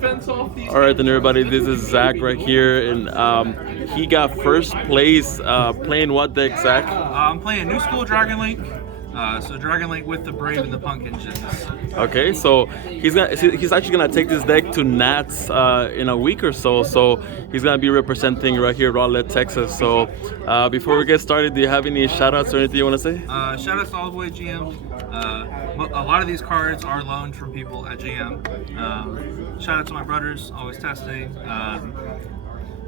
All right, then everybody, this is Zach right here, and he got first place playing what deck, Zach? I'm playing New School Dragon Link. So Dragon Link with the Brave and the Punk engines. Okay, so he's actually gonna take this deck to Nats in a week or so. So he's gonna be representing right here, Rowlett, Texas. So before we get started, do you have any shout outs or anything you want to say? Shout out to All the Boy GM. A lot of these cards are loaned from people at GM. Shout out to my brothers, always testing.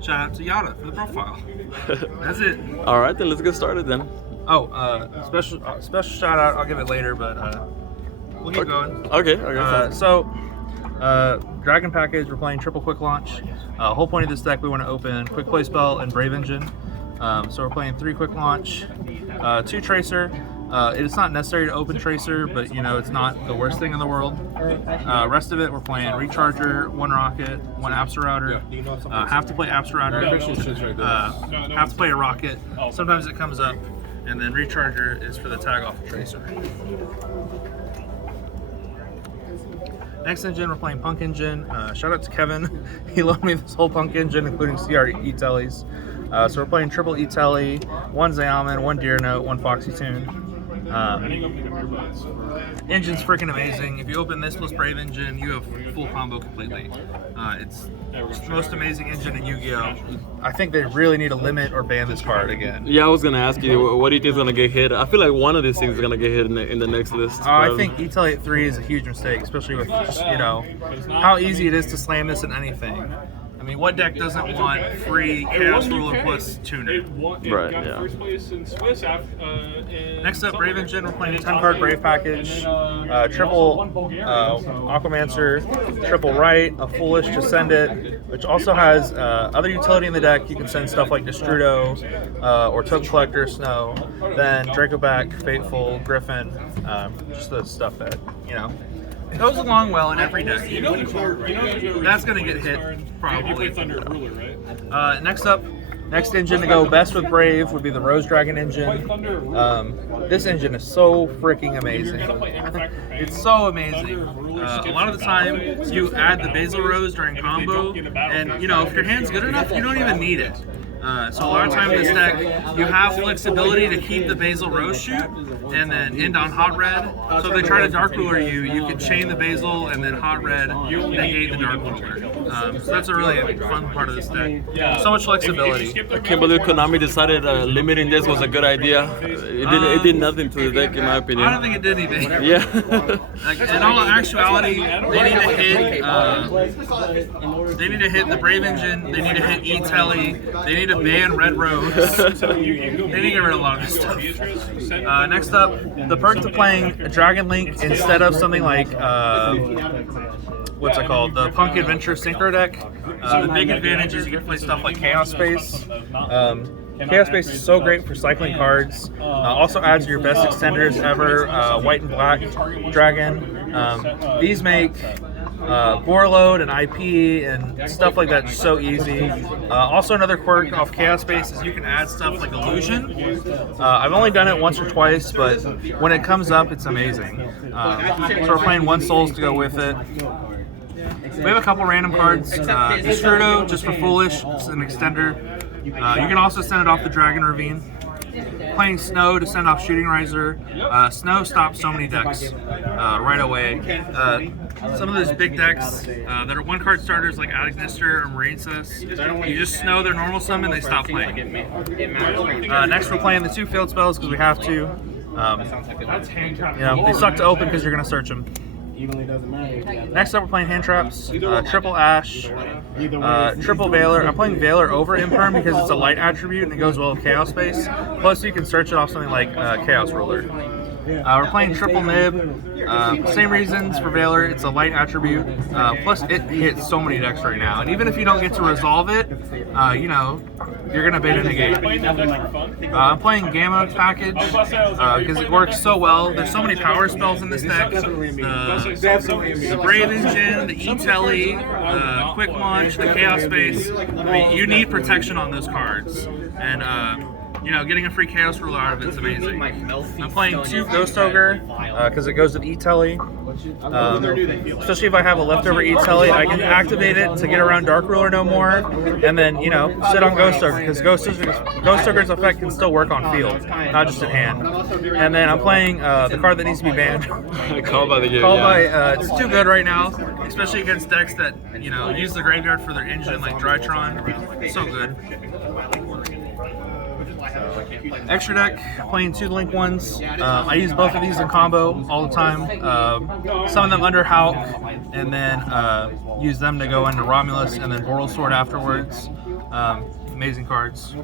Shout out to Yada for the profile. That's it. All right, then let's get started then. Oh, special shout out. I'll give it later, but we'll keep going. Okay. Dragon package. We're playing triple quick launch. Whole point of this deck, we want to open quick play spell and Brave Engine. So we're playing 3 quick launch, 2 tracer. It is not necessary to open tracer, but you know it's not the worst thing in the world. Rest of it, we're playing recharger, 1 Rokket, 1 Abster router. Have to play Abster router. Have to play a Rokket. Sometimes it comes up. And then recharger is for the tag off the tracer. Next engine, we're playing Punk Engine. Shout out to Kevin. He loaned me this whole Punk Engine, including CR E-Tellies. So we're playing triple E-Telly, 1 Zayaman, 1 Deer Note, 1 Foxy Tune. Engine's freaking amazing. If you open this plus Brave Engine, you have full combo completely. It's the most amazing engine in Yu-Gi-Oh! I think they really need to limit or ban this card again. Yeah, I was gonna ask you, what do you think is gonna get hit? I feel like one of these things is gonna get hit in the next list. I think E-Telly at 3 is a huge mistake, especially with just, you know, how easy it is to slam this in anything. I mean, what deck doesn't want free Chaos Ruler plus Tuner? Right, yeah. Next up, Brave Engine. We're playing a 10-card Brave package. Triple Aquamancer, triple Right, a Foolish to send it, which also has other utility in the deck. You can send stuff like Destrudo or Token Collector, Snow, then Dracoback, Fateful, Griffin, just the stuff that, you know, goes along well in every deck. That's going to get hit, probably. Next engine to go best with Brave would be the Rose Dragon engine. This engine is so freaking amazing. It's so amazing. A lot of the time, you add the Basil Rose during combo, and you know, if your hand's good enough, you don't even need it. So a lot of time in this deck, you have flexibility to keep the Basil Rose shoot and then end on Hot Red. So if they try to Dark Ruler you, you can chain the Basil and then Hot Red negate the Dark Ruler. So that's a really fun part of this deck. So much flexibility. I can't believe Konami decided limiting this was a good idea. It did nothing to the deck, in my opinion. I don't think it did anything. Yeah. Like, in all actuality, they need to hit. They need to hit the Brave Engine. They need to hit E-Telly. They need to ban Red Rose. They need to get rid of a lot of this stuff. Next up, the perk to playing Dragon Link instead of something like what's it called? The Punk Adventure Synchro deck. The big advantage is you can play stuff like Chaos Space. Chaos Space is so great for cycling cards. Also adds your best extenders ever, white and black dragon. These make board load and IP and stuff like that so easy. Also another quirk off Chaos Space is you can add stuff like Illusion. I've only done it once or twice, but when it comes up, it's amazing. So we're playing 1 Souls to go with it. We have a couple random cards. Destrudo, just for Foolish, it's an extender. You can also send it off the Dragon Ravine. Playing Snow to send off Shooting Riser. Snow stops so many decks right away. Some of those big decks that are 1-card starters like Agnister or Marine Cess, you just Snow their normal summon, they stop playing. Next we're playing the 2 field spells because we have to. You know, they suck to open because you're going to search them. Next up, we're playing hand traps, triple Ash, triple Valor. I'm playing Valor over Imperm because it's a light attribute and it goes well with Chaos Space. Plus, you can search it off something like Chaos Ruler. We're playing triple Nib. Same reasons for Valor. It's a light attribute. Plus, it hits so many decks right now. And even if you don't get to resolve it, you know, you're gonna bait a negate. I'm playing Gamma package because it works so well. There's so many power spells in this deck. The Brave Engine, the E-Telly, Quick Launch, the Chaos Space. I mean, you need protection on those cards. And you know, getting a free Chaos Ruler out of it is amazing. I'm playing 2 Ghost Ogre because it goes with E-Telly. Especially if I have a leftover E-Telly, I can activate it to get around Dark Ruler no more, and then, you know, sit on Ghost Ogre, because Ghost Ogre's effect can still work on field, not just in hand. And then I'm playing the card that needs to be banned. Called by the game. It's too good right now, especially against decks that, you know, use the graveyard for their engine, like Drytron. It's so good. Extra deck, playing 2 Link ones. I use both of these in combo all the time. Some of them under Hulk, and then use them to go into Romulus and then Boral Sword afterwards. Amazing cards.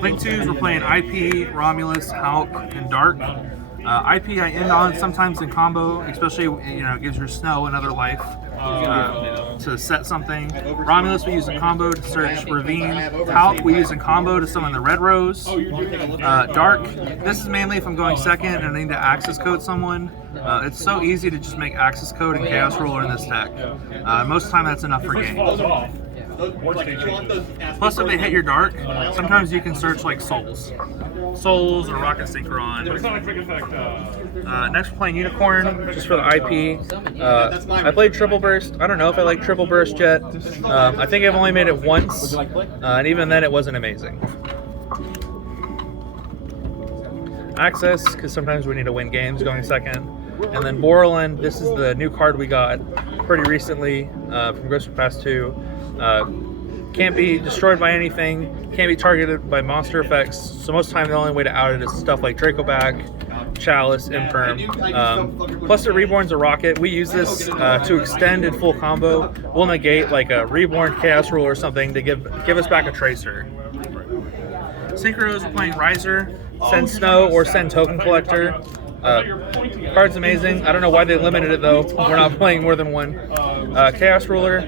Link 2s, we're playing IP, Romulus, Hulk, and Dark. IP I end on sometimes in combo, especially, you know, it gives your Snow another life to set something. Romulus we use in combo to search Ravine. Hulk we use in combo to summon the Red Rose. Dark, this is mainly if I'm going second and I need to Access Code someone. It's so easy to just make Access Code and Chaos Ruler in this deck. Most of the time that's enough for game. Plus, if they hit your Dark, sometimes you can search like Souls or Rokket Synchron. Next we're playing Unicorn, just for the IP. I played Triple Burst. I don't know if I like Triple Burst yet. I think I've only made it once, and even then it wasn't amazing. Access, because sometimes we need to win games going second. And then Borland, this is the new card we got pretty recently from Ghost Pass 2. Can't be destroyed by anything, can't be targeted by monster effects, so most of the time the only way to out it is stuff like Dracoback, Chalice, Imperm. Plus it reborns a Rokket. We use this to extend in full combo. We'll negate like a reborn Chaos Rule or something to give us back a Tracer. Synchros, we're playing Riser, send Snow or send Token Collector. Card's amazing. I don't know why they limited it though. We're not playing more than one. Chaos Ruler.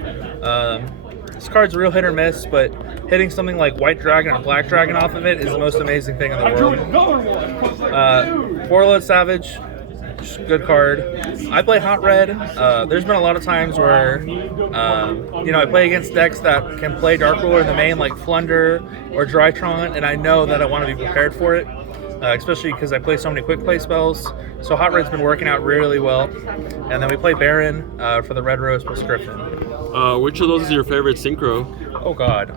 This card's a real hit or miss, but hitting something like White Dragon or Black Dragon off of it is the most amazing thing in the world. Warlord Savage, just a good card. I play Hot Red. There's been a lot of times where, you know, I play against decks that can play Dark Ruler in the main, like Flunder or Drytron, and I know that I want to be prepared for it. Especially because I play so many quick play spells. So Hot Red's been working out really well. And then we play Baron for the Red Rose plus Griffin. Which of those is your favorite synchro? Oh god.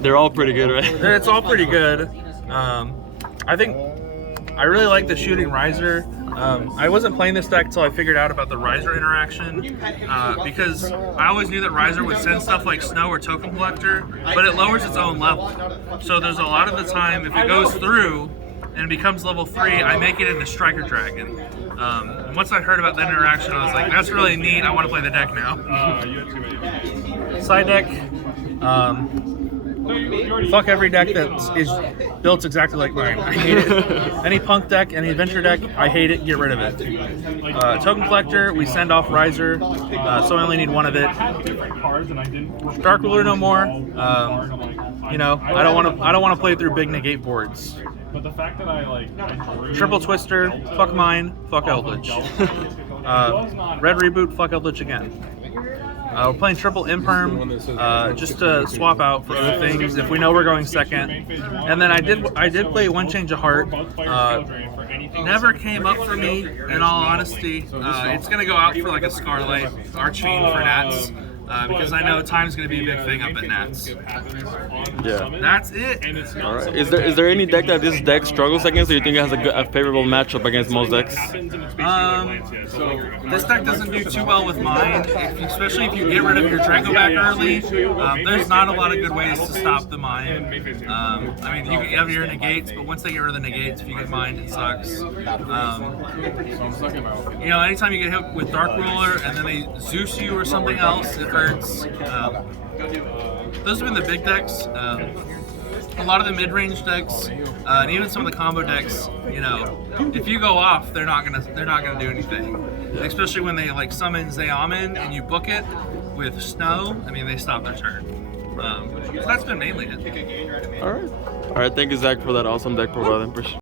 They're all pretty good, right? It's all pretty good. I think I really like the Shooting Riser. I wasn't playing this deck until I figured out about the Riser interaction, because I always knew that Riser would send stuff like Snow or Token Collector, but it lowers its own level. So there's a lot of the time, if it goes through and it becomes level 3, I make it into Striker Dragon. And once I heard about that interaction, I was like, that's really neat, I want to play the deck now. Side deck. Fuck every deck that is built exactly like mine. I hate it. Any punk deck, any adventure deck, I hate it, get rid of it. Token Collector, we send off Riser, so I only need one of it. Dark Ruler no more. You know, I don't want to play through big negate boards. But the fact that I Triple Twister, fuck mine, fuck Eldritch. Red Reboot, fuck Eldritch again. We're playing Triple Imperm, just to swap out for other things if we know we're going second. And then I did play One Change of Heart. Never came up for me, in all honesty. It's gonna go out for like a Scarlet Archfiend for Nats. Because I know time's going to be a big thing up at Nats. Yeah. That's it. All right. Is there any deck that this deck struggles against, or you think it has a favorable matchup against most decks? This deck doesn't do too well with mine, especially if you get rid of your Dracoback early. There's not a lot of good ways to stop the mine. I mean, you can have your negates, but once they get rid of the negates, if you get mined, it sucks. You know, anytime you get hit with Dark Ruler and then they Zeus you or something else, it hurts. Those have been the big decks. A lot of the mid-range decks, and even some of the combo decks, you know, if you go off, they're not gonna do anything. Especially when they like summon Zayamin and you book it with Snow. I mean, they stop their turn. So that's been mainly it. All right. Thank you, Zach, for that awesome deck providing.